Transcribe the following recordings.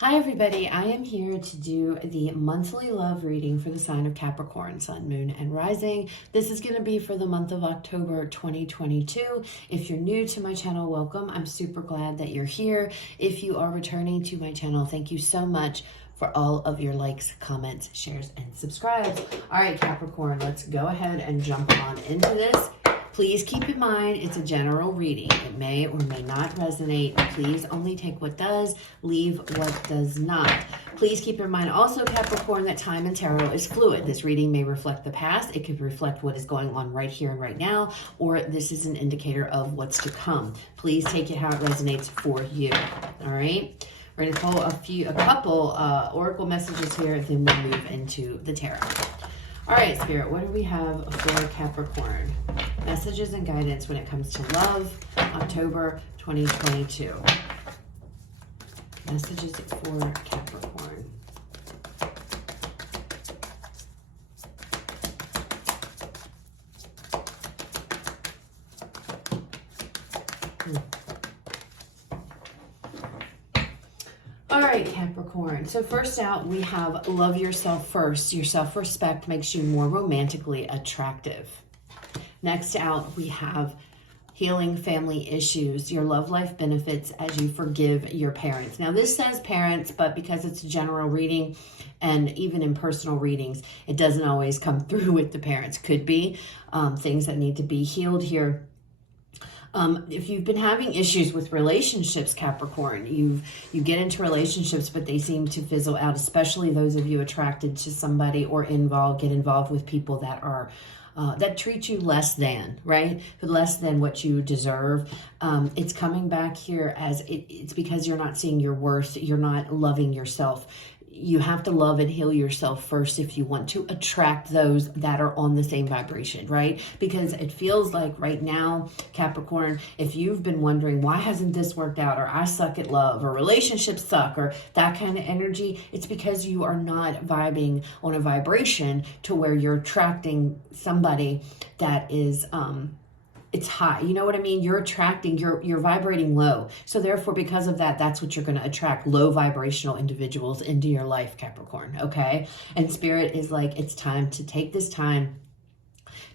Hi everybody, I am here to do the monthly love reading for the sign of Capricorn, Sun, Moon, and Rising. This is going to be for the month of October 2022. If you're new to my channel, welcome. I'm super glad that you're here. If you are returning to my channel, thank you so much for all of your likes, comments, shares, and subscribes. All right, Capricorn, let's go ahead and jump on into this. Please keep in mind, it's a general reading. It may or may not resonate. Please only take what does, leave what does not. Please keep in mind also, Capricorn, that time in tarot is fluid. This reading may reflect the past. It could reflect what is going on right here and right now, or this is an indicator of what's to come. Please take it how it resonates for you. All right? We're going to pull a couple oracle messages here, then we'll move into the tarot. All right, Spirit, what do we have for Capricorn? Messages and guidance when it comes to love, October 2022. Messages for Capricorn. All right, Capricorn. So first out, we have love yourself first. Your self-respect makes you more romantically attractive. Next out, we have healing family issues. Your love life benefits as you forgive your parents. Now, this says parents, but because it's a general reading and even in personal readings, it doesn't always come through with the parents. Could be things that need to be healed here. If you've been having issues with relationships, Capricorn, you get into relationships, but they seem to fizzle out, especially those of you attracted to somebody or get involved with people that are that treat you less than, right? Less than what you deserve. It's coming back here as it's because you're not seeing your worth. You're not loving yourself. You have to love and heal yourself first if you want to attract those that are on the same vibration, right? Because it feels like right now, Capricorn, if you've been wondering, why hasn't this worked out? Or I suck at love, or relationships suck, or that kind of energy, it's because you are not vibing on a vibration to where you're attracting somebody that is, it's high. You know what I mean? You're attracting, you're vibrating low. So therefore, because of that, that's what you're going to attract, low vibrational individuals into your life, Capricorn, okay? And Spirit is like, it's time to take this time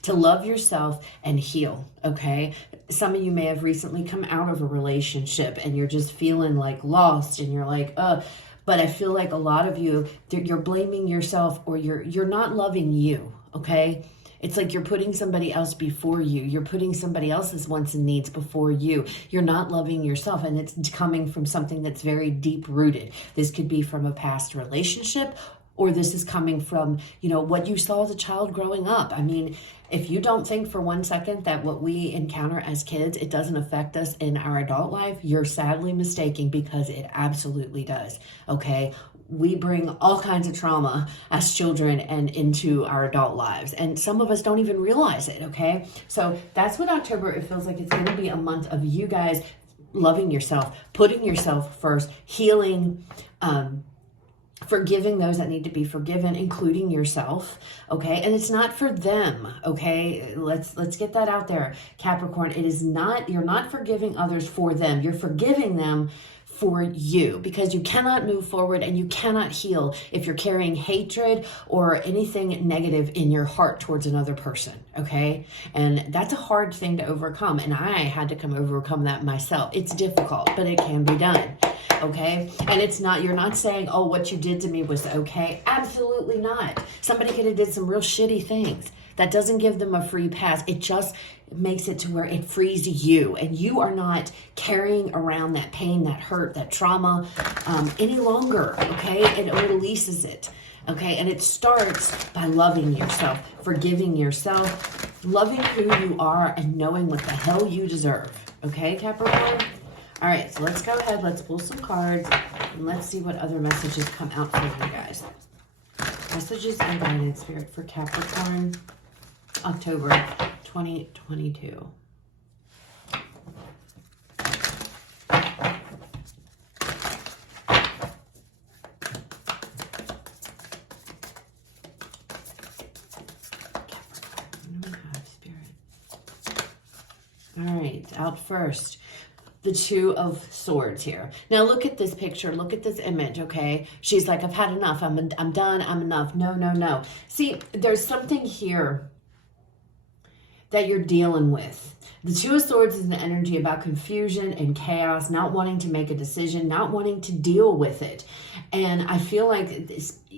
to love yourself and heal, okay? Some of you may have recently come out of a relationship and you're just feeling like lost and you're like, but I feel like a lot of you, you're blaming yourself or you're not loving you, okay? It's like you're putting somebody else before you. You're putting somebody else's wants and needs before you. You're not loving yourself, and it's coming from something that's very deep-rooted. This could be from a past relationship, or this is coming from, what you saw as a child growing up. I mean, if you don't think for 1 second that what we encounter as kids, it doesn't affect us in our adult life, you're sadly mistaken, because it absolutely does, okay? We bring all kinds of trauma as children and into our adult lives. And some of us don't even realize it, okay? So that's what October, it feels like it's going to be a month of you guys loving yourself, putting yourself first, healing, forgiving those that need to be forgiven, including yourself, okay? And it's not for them, okay? Let's get that out there, Capricorn. It is not, you're not forgiving others for them. You're forgiving them for you, because you cannot move forward and you cannot heal if you're carrying hatred or anything negative in your heart towards another person, okay? And that's a hard thing to overcome, and I had to overcome that myself. It's difficult, but it can be done, okay? And it's not, you're not saying, oh, what you did to me was okay. Absolutely not. Somebody could have did some real shitty things. That doesn't give them a free pass. It just makes it to where it frees you, and you are not carrying around that pain, that hurt, that trauma any longer, okay? It releases it, okay? And it starts by loving yourself, forgiving yourself, loving who you are, and knowing what the hell you deserve, okay, Capricorn? All right, so let's go ahead, let's pull some cards, and let's see what other messages come out for you guys. Messages and guidance, Spirit, for Capricorn, October 2022. All right, out first. the Two of Swords here. Now look at this picture. Look at this image, okay? She's like, I've had enough. I'm done. I'm enough. No, no, no. See, there's something here that you're dealing with. The Two of Swords is an energy about confusion and chaos, not wanting to make a decision, not wanting to deal with it. And I feel like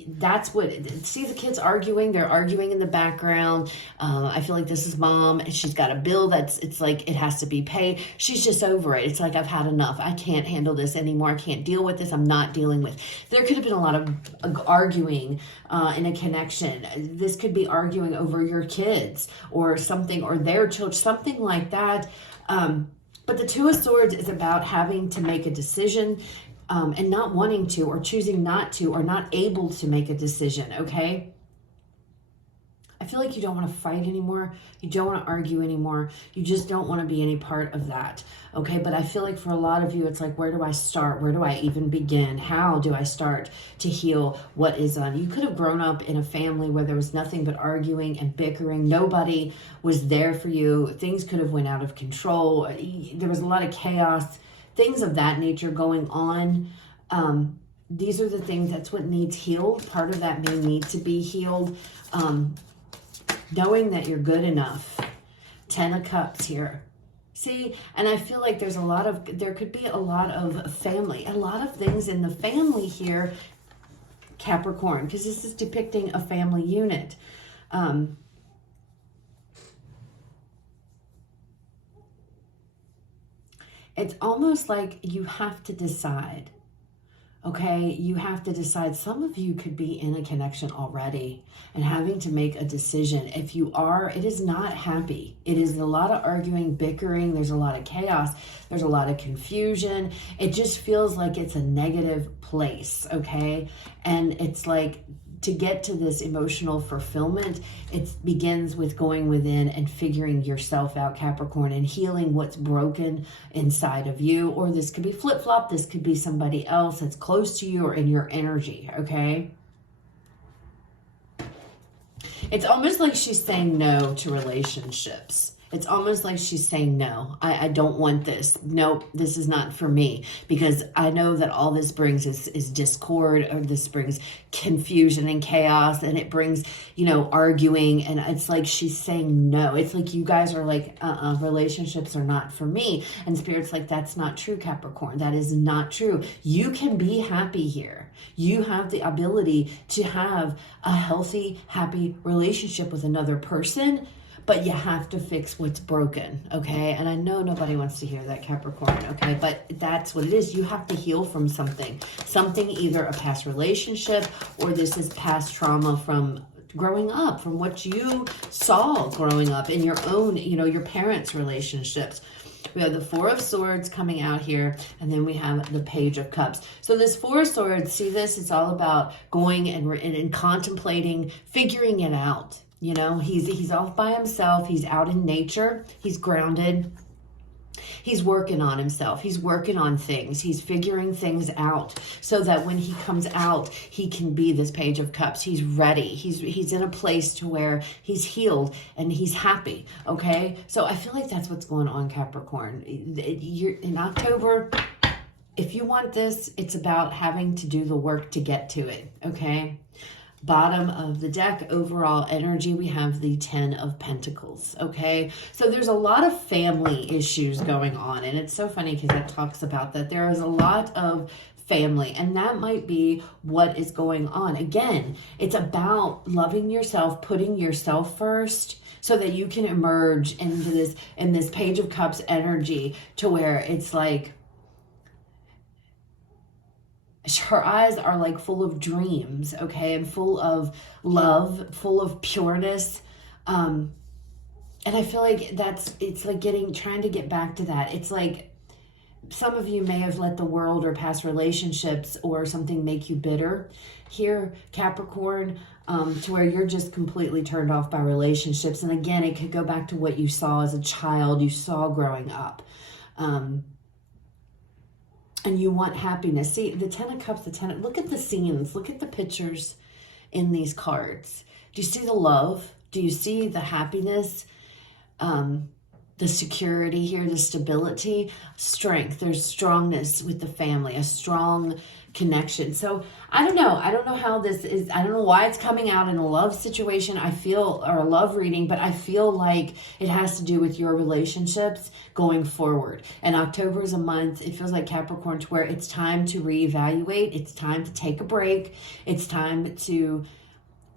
that's what, see the kids arguing, they're arguing in the background. I feel like this is mom, and she's got a bill it's like it has to be paid. She's just over it. It's like, I've had enough. I can't handle this anymore. I can't deal with this. I'm not dealing with. There could have been a lot of arguing in a connection. This could be arguing over your kids or something, or their children, something like that. But the Two of Swords is about having to make a decision and not wanting to, or choosing not to, or not able to make a decision, okay? I feel like you don't want to fight anymore. You don't want to argue anymore. You just don't want to be any part of that, okay? But I feel like for a lot of you, it's like, where do I start? Where do I even begin? How do I start to heal what is on? You could have grown up in a family where there was nothing but arguing and bickering. Nobody was there for you. Things could have went out of control. There was a lot of chaos, things of that nature going on. These are the things, that's what needs healed. Part of that may need to be healed. Knowing that you're good enough. 10 of Cups here. See, and I feel like there could be a lot of family, a lot of things in the family here, Capricorn, because this is depicting a family unit. It's almost like you have to decide, okay? You have to decide. Some of you could be in a connection already and having to make a decision. If you are, it is not happy. It is a lot of arguing, bickering. There's a lot of chaos. There's a lot of confusion. It just feels like it's a negative place, okay? And it's like, to get to this emotional fulfillment, it begins with going within and figuring yourself out, Capricorn, and healing what's broken inside of you. Or this could be flip-flop. This could be somebody else that's close to you or in your energy, okay? It's almost like she's saying no to relationships. It's almost like she's saying, no, I don't want this. Nope, this is not for me. Because I know that all this brings is discord, or this brings confusion and chaos, and it brings, arguing. And it's like she's saying no. It's like you guys are like, relationships are not for me. And Spirit's like, that's not true, Capricorn. That is not true. You can be happy here. You have the ability to have a healthy, happy relationship with another person. But you have to fix what's broken, okay? And I know nobody wants to hear that, Capricorn, okay? But that's what it is. You have to heal from something. Something, either a past relationship, or this is past trauma from growing up, from what you saw growing up in your own, your parents' relationships. We have the Four of Swords coming out here, and then we have the Page of Cups. So this Four of Swords, see this? It's all about going and contemplating, figuring it out. He's off by himself. He's out in nature. He's grounded. He's working on himself. He's working on things. He's figuring things out so that when he comes out, he can be this Page of Cups. He's ready. He's in a place to where he's healed and he's happy, okay? So I feel like that's what's going on, Capricorn. You're in October. If you want this, it's about having to do the work to get to it, okay? Bottom of the deck, overall energy, we have the 10 of Pentacles, okay? So there's a lot of family issues going on, and it's so funny because it talks about that. There is a lot of family, and that might be what is going on. Again, it's about loving yourself, putting yourself first, so that you can emerge into this Page of Cups energy to where it's like, her eyes are like full of dreams, okay, and full of love, full of pureness. And I feel like it's like trying to get back to that. It's like some of you may have let the world or past relationships or something make you bitter here, Capricorn, to where you're just completely turned off by relationships. And again, it could go back to what you saw as a child, you saw growing up. And you want happiness. See, the 10 of Cups, look at the scenes. Look at the pictures in these cards. Do you see the love? Do you see the happiness? The the security here, the stability, strength. There's strongness with the family, a strong connection. So I don't know. I don't know how this is. I don't know why it's coming out in a love situation. I feel, or a love reading, but I feel like it has to do with your relationships going forward. And October is a month, it feels like Capricorn, to where it's time to reevaluate. It's time to take a break. It's time to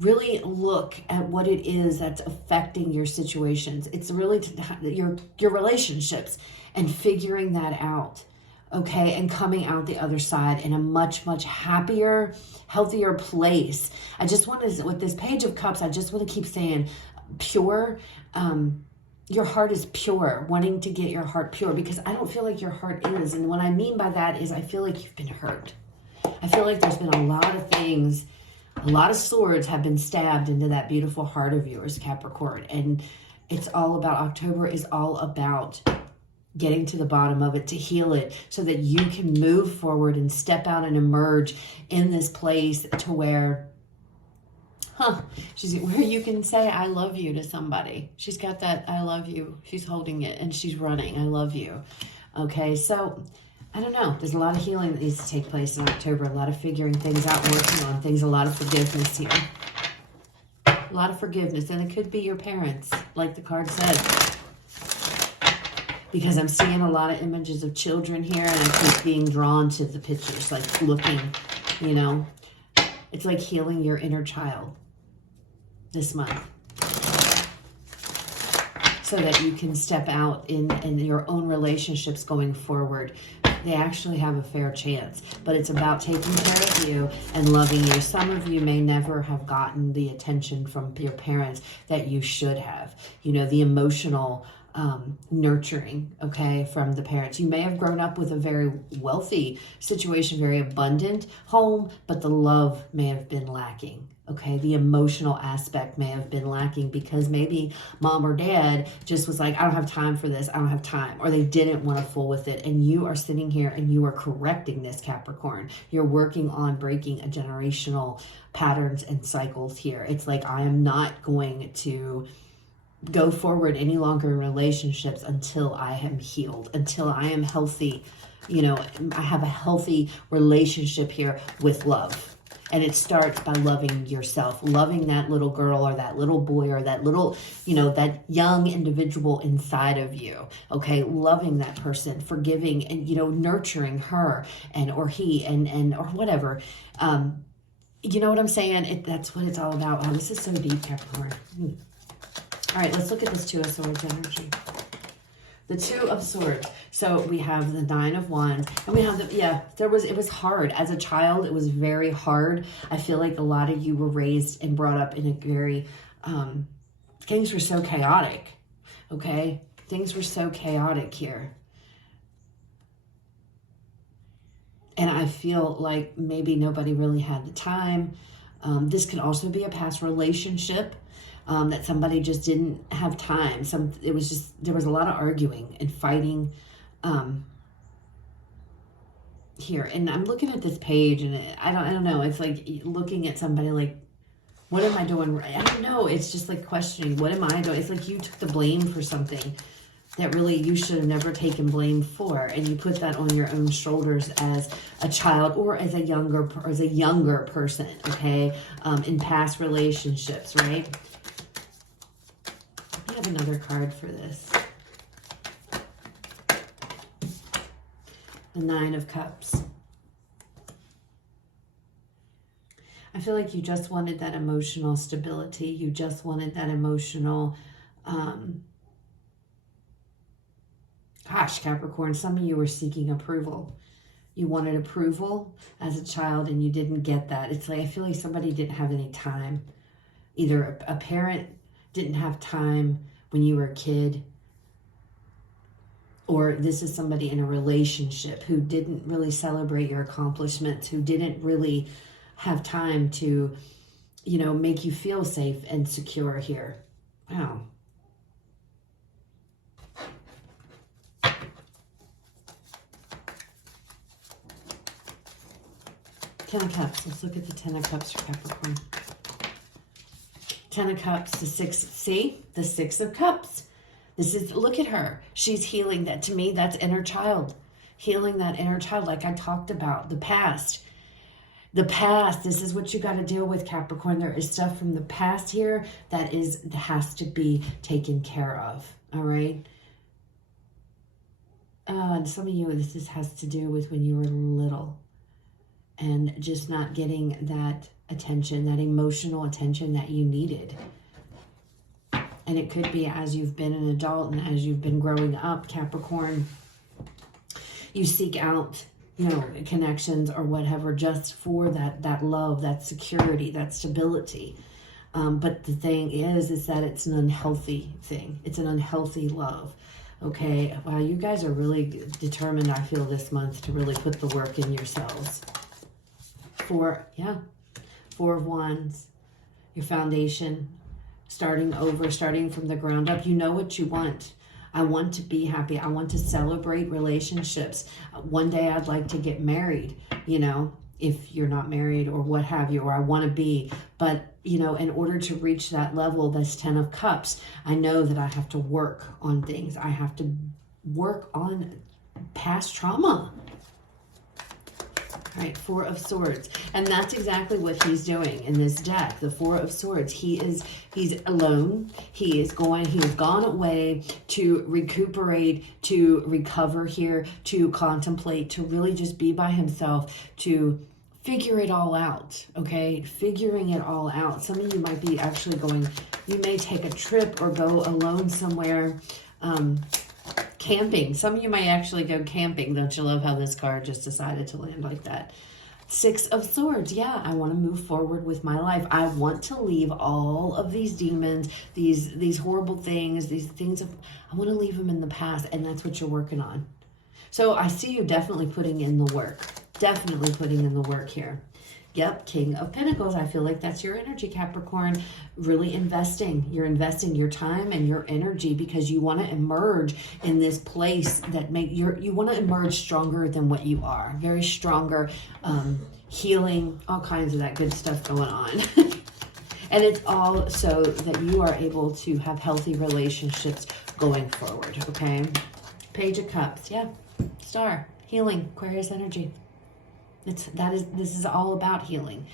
really look at what it is that's affecting your situations. It's really your relationships, and figuring that out, okay, and coming out the other side in a much, much happier, healthier place. I just want to, with this Page of Cups, I just want to keep saying pure. Your heart is pure, wanting to get your heart pure, because I don't feel like your heart is. And what I mean by that is I feel like you've been hurt. I feel like there's been a lot of things. A lot of swords have been stabbed into that beautiful heart of yours, Capricorn. And it's all about, October is all about getting to the bottom of it, to heal it, so that you can move forward and step out and emerge in this place to where, where you can say, I love you to somebody. She's got that I love you. She's holding it and she's running. I love you. Okay, so I don't know. There's a lot of healing that needs to take place in October. A lot of figuring things out, working on things, a lot of forgiveness here. A lot of forgiveness. And it could be your parents, like the card said. Because I'm seeing a lot of images of children here, and I keep being drawn to the pictures, like looking, you know. It's like healing your inner child this month, so that you can step out in your own relationships going forward. They actually have a fair chance, but it's about taking care of you and loving you. Some of you may never have gotten the attention from your parents that you should have. You know, the emotional nurturing, okay, from the parents. You may have grown up with a very wealthy situation, very abundant home, but the love may have been lacking. Okay, the emotional aspect may have been lacking, because maybe mom or dad just was like, I don't have time for this. I don't have time. Or they didn't want to fool with it. And you are sitting here and you are correcting this, Capricorn. You're working on breaking a generational patterns and cycles here. It's like, I am not going to go forward any longer in relationships until I am healed, until I am healthy. You know, I have a healthy relationship here with love. And it starts by loving yourself, loving that little girl or that little boy or that little, you know, that young individual inside of you. Okay, loving that person, forgiving, and, you know, nurturing her and or he and or whatever. You know what I'm saying? That's what it's all about. Oh, this is so deep, Capricorn. All right, let's look at this Two of Swords energy. The Two of Swords. So we have the Nine of Wands, and we have it was hard. As a child, it was very hard. I feel like a lot of you were raised and brought up in a very, things were so chaotic, okay? Things were so chaotic here. And I feel like maybe nobody really had the time. This could also be a past relationship. That somebody just didn't have time. There was a lot of arguing and fighting here. And I'm looking at this page, and I don't know. It's like looking at somebody like, what am I doing? I don't know. It's just like questioning, what am I doing? It's like you took the blame for something that really you should have never taken blame for, and you put that on your own shoulders as a child or as a younger person. Okay, in past relationships, right? I have another card for this. The Nine of Cups. I feel like you just wanted that emotional stability. You just wanted that emotional, gosh, Capricorn, some of you were seeking approval. You wanted approval as a child and you didn't get that. It's like, I feel like somebody didn't have any time. Either a parent didn't have time when you were a kid, or this is somebody in a relationship who didn't really celebrate your accomplishments, who didn't really have time to, you know, make you feel safe and secure here. Wow. Ten of Cups. Let's look at the Ten of Cups for Capricorn. Ten of Cups, the Six. See? The Six of Cups. Look at her. She's healing that. To me, that's inner child. Healing that inner child, like I talked about, the past. The past, this is what you got to deal with, Capricorn. There is stuff from the past here that has to be taken care of, all right? And some of you, this has to do with when you were little and just not getting that attention, that emotional attention that you needed. And it could be as you've been an adult and as you've been growing up, Capricorn, you seek out, you know, connections or whatever just for that love, that security, that stability. But the thing is that it's an unhealthy thing. It's an unhealthy love. Okay, wow, you guys are really determined, I feel, this month to really put the work in yourselves. Four of Wands, your foundation, starting over, starting from the ground up. You know what you want. I want to be happy. I want to celebrate relationships. One day I'd like to get married, you know, if you're not married or what have you, or I want to be. But, you know, in order to reach that level, that's 10 of Cups, I know that I have to work on things. I have to work on past trauma. All right, Four of Swords. And that's exactly what he's doing in this deck. The Four of Swords. He's alone. He's gone away to recuperate, to recover here, to contemplate, to really just be by himself, to figure it all out, okay? Figuring it all out. Some of you might be actually going, you may take a trip or go alone somewhere, camping. Some of you might actually go camping. Don't you love how this card just decided to land like that? Six of Swords. Yeah, I want to move forward with my life. I want to leave all of these demons, these horrible things, I want to leave them in the past, and that's what you're working on. So I see you definitely putting in the work. Definitely putting in the work here. Yep, King of Pentacles. I feel like that's your energy, Capricorn. Really investing. You're investing your time and your energy because you want to emerge in this place that you want to emerge stronger than what you are. Very stronger, healing, all kinds of that good stuff going on. And it's all so that you are able to have healthy relationships going forward, okay? Page of Cups. Yeah, Star. Healing. Aquarius energy. This is all about healing.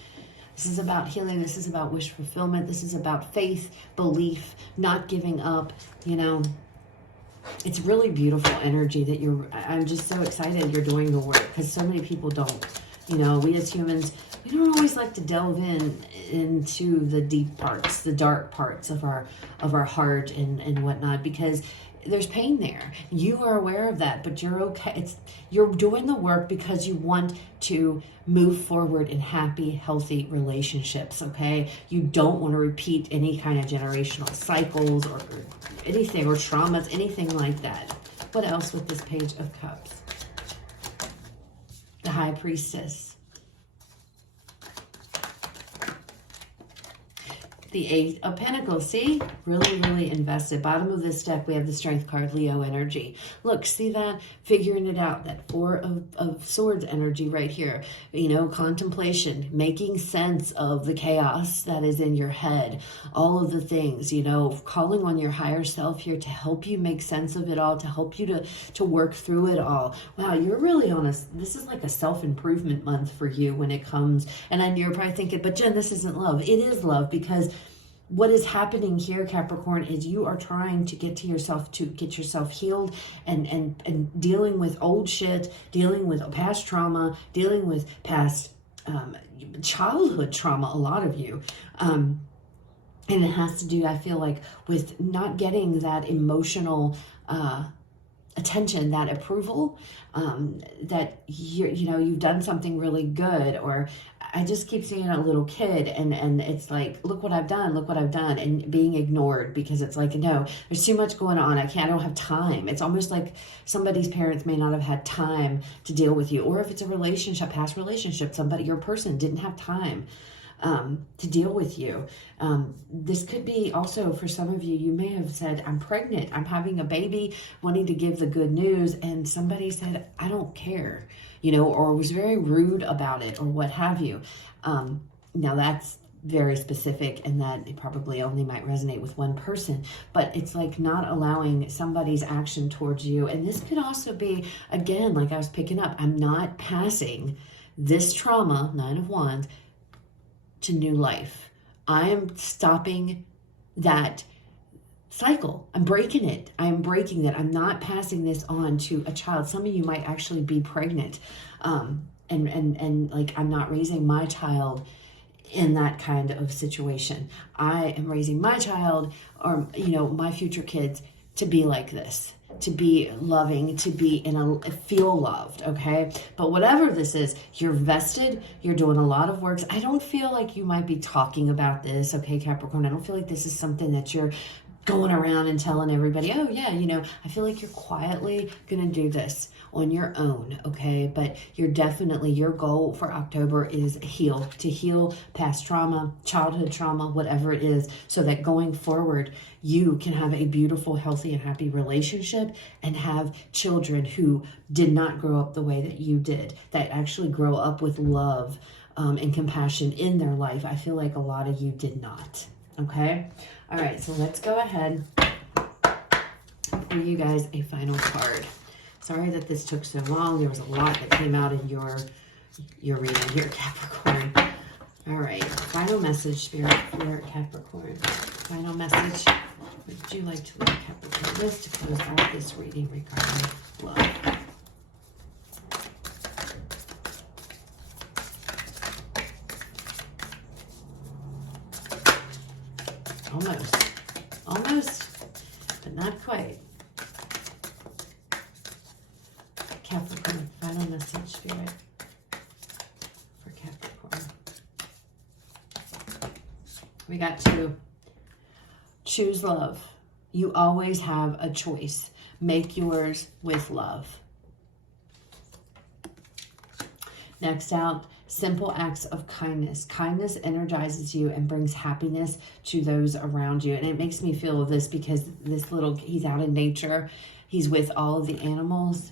This is about healing. This is about wish fulfillment. This is about faith, belief, not giving up. You know, it's really beautiful energy that I'm just so excited you're doing the work because so many people don't. You know, we as humans, we don't always like to delve into the deep parts, the dark parts of our heart and whatnot, because there's pain there. You are aware of that, but you're okay. You're doing the work because you want to move forward in happy, healthy relationships, okay? You don't want to repeat any kind of generational cycles or anything, or traumas, anything like that. What else with this Page of Cups? The High Priestess. The Eight of Pentacles. See? Really, really invested. Bottom of this deck, we have the Strength card, Leo energy. Look, see that? Figuring it out. That Four of Swords energy right here. You know, contemplation. Making sense of the chaos that is in your head. All of the things, you know, calling on your higher self here to help you make sense of it all, to help you to work through it all. Wow, you're really on this is like a self-improvement month for you when it comes. And then you're probably thinking, but Jen, this isn't love. It is love, because what is happening here, Capricorn, is you are trying to get yourself healed and dealing with old shit, dealing with past trauma, dealing with past childhood trauma, a lot of you. And it has to do, I feel like, with not getting that emotional attention, that approval, that you've done something really good, or I just keep seeing a little kid and it's like, look what I've done, and being ignored because it's like, no, there's too much going on. I don't have time. It's almost like somebody's parents may not have had time to deal with you, or if it's a relationship, past relationship, your person didn't have time to deal with you. This could be also for some of you, you may have said, I'm pregnant, I'm having a baby, wanting to give the good news, and somebody said, I don't care, you know, or was very rude about it, or what have you. Now very specific, and that it probably only might resonate with one person, but it's like not allowing somebody's action towards you. And this could also be, again, like I was picking up, I'm not passing this trauma, Nine of Wands, to new life. I am stopping that cycle. I'm breaking it. I'm breaking it. I'm not passing this on to a child. Some of you might actually be pregnant, and like, I'm not raising my child in that kind of situation. I am raising my child, or my future kids, to be like this, to be loving, to be feel loved, okay? But whatever this is, you're vested, you're doing a lot of works. I don't feel like you might be talking about this, okay, Capricorn? I don't feel like this is something that you're going around and telling everybody, oh yeah, I feel like you're quietly gonna do this on your own, okay? But you're definitely, your goal for October is to heal past trauma, childhood trauma, whatever it is, so that going forward, you can have a beautiful, healthy, and happy relationship and have children who did not grow up the way that you did, that actually grow up with love and compassion in their life. I feel like a lot of you did not, okay? All right, so let's go ahead for you guys a final card. Sorry that this took so long. There was a lot that came out in your reading here, Capricorn. All right, final message, Spirit, for Capricorn. Final message. What would you like to leave Capricorn with to close out this reading regarding love? Almost, but not quite. Capricorn, final message, Spirit, for Capricorn. We got to choose love. You always have a choice. Make yours with love. Next out, simple acts of kindness. Kindness energizes you and brings happiness to those around you. And it makes me feel this because he's out in nature. He's with all of the animals.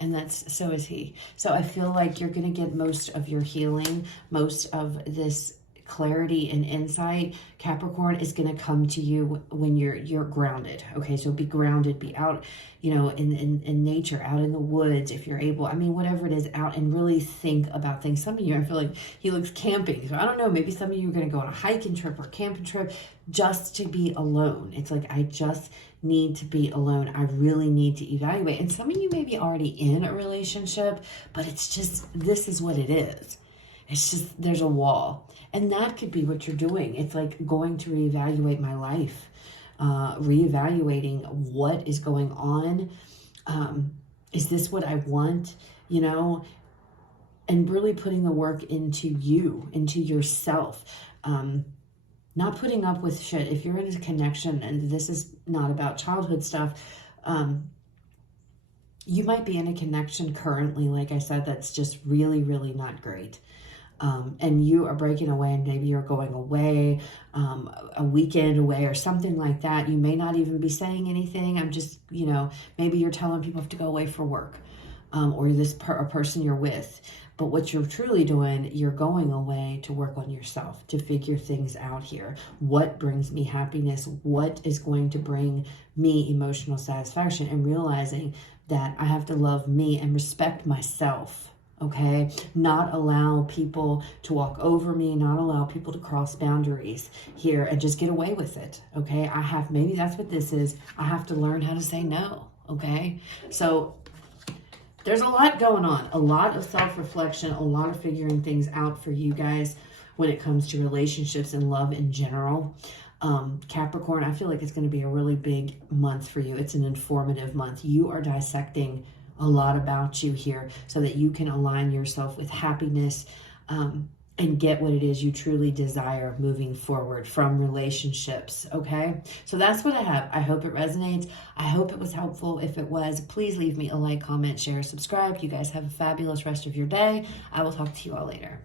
And so is he. So I feel like you're going to get most of your healing, most of this clarity and insight, Capricorn, is going to come to you when you're grounded. Okay, so be grounded, be out, in nature, out in the woods if you're able. I mean, whatever it is, out and really think about things. Some of you, I feel like he looks camping. So I don't know, maybe some of you are going to go on a hiking trip or camping trip just to be alone. It's like, I just need to be alone. I really need to evaluate. And some of you may be already in a relationship, but it's just, this is what it is. It's just, there's a wall. And that could be what you're doing. It's like going to reevaluate my life, reevaluating what is going on. Is this what I want? And really putting the work into you, into yourself. Not putting up with shit. If you're in a connection, and this is not about childhood stuff, you might be in a connection currently, like I said, that's just really, really not great. And you are breaking away, and maybe you're going away, a weekend away or something like that. You may not even be saying anything. I'm just, maybe you're telling people have to go away for work, or a person you're with. But what you're truly doing, you're going away to work on yourself, to figure things out here. What brings me happiness? What is going to bring me emotional satisfaction? And realizing that I have to love me and respect myself. Okay, not allow people to walk over me, not allow people to cross boundaries here and just get away with it. Okay, maybe that's what this is. I have to learn how to say no. Okay, so there's a lot going on, a lot of self-reflection, a lot of figuring things out for you guys when it comes to relationships and love in general. Capricorn, I feel like it's going to be a really big month for you. It's an informative month. You are dissecting a lot about you here so that you can align yourself with happiness and get what it is you truly desire moving forward from relationships, okay? So that's what I have. I hope it resonates. I hope it was helpful. If it was, please leave me a like, comment, share, subscribe. You guys have a fabulous rest of your day. I will talk to you all later.